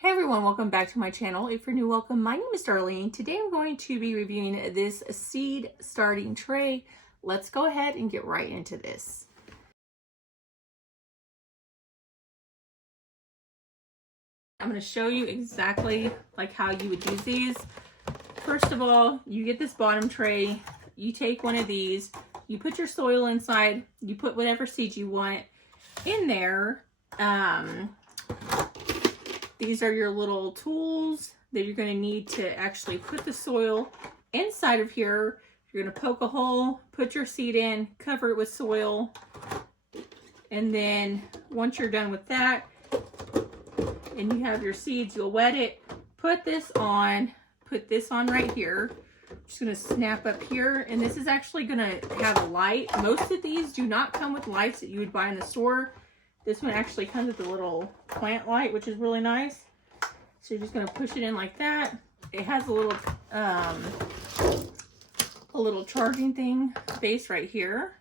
Hey everyone, welcome back to my channel. If you're new, welcome. My name is Darlene. Today I'm going to be reviewing this seed starting tray. Let's go ahead and get right into this. I'm going to show you exactly like how you would use these. First of all, you get this bottom tray, you take one of these, you put your soil inside, you put whatever seeds you want in there. These are your little tools that you're going to need to actually put the soil inside of here. You're going to poke a hole, put your seed in, cover it with soil, and then once you're done with that and you have your seeds, you'll wet it, put this on right here. I'm just going to snap up here, and this is actually going to have a light. Most of these do not come with lights that you would buy in the store. This one actually comes with a little plant light, which is really nice. So you're just going to push it in like that. It has a little charging thing base right here.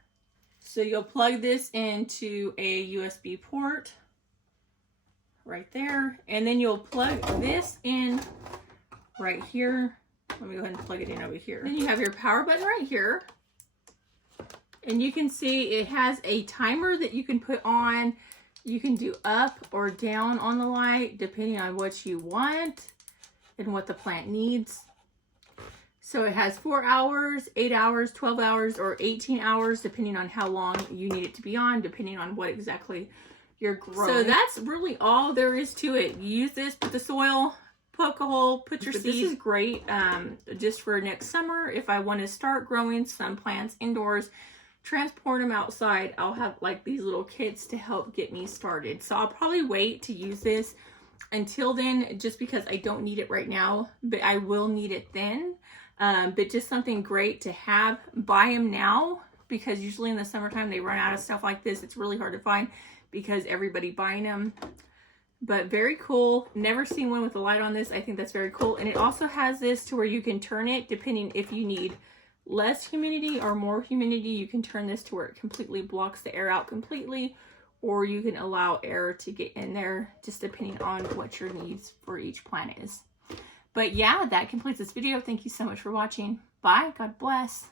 So you'll plug this into a USB port right there, and then you'll plug this in right here. Let me go ahead and plug it in over here. Then you have your power button right here, and you can see it has a timer that you can put on. You can do up or down on the light depending on what you want and what the plant needs. So it has 4 hours, 8 hours, 12 hours, or 18 hours depending on how long you need it to be on, depending on what exactly you're growing. So that's really all there is to it. You use this, put the soil, poke a hole, put your seed. This is great just for next summer if I want to start growing some plants indoors, transport them outside. I'll have like these little kits to help get me started. So I'll probably wait to use this until then, just because I don't need it right now, but I will need it then. But just something great to have. Buy them now, because usually in the summertime they run out of stuff like this. It's really hard to find because everybody buying them. But very cool. Never seen one with a light on this. I think that's very cool. And it also has this to where you can turn it depending if you need less humidity or more humidity. You can turn this to where it completely blocks the air out completely, or you can allow air to get in there, just depending on what your needs for each plant is. But yeah, that completes this video. Thank you so much for watching. Bye. God bless.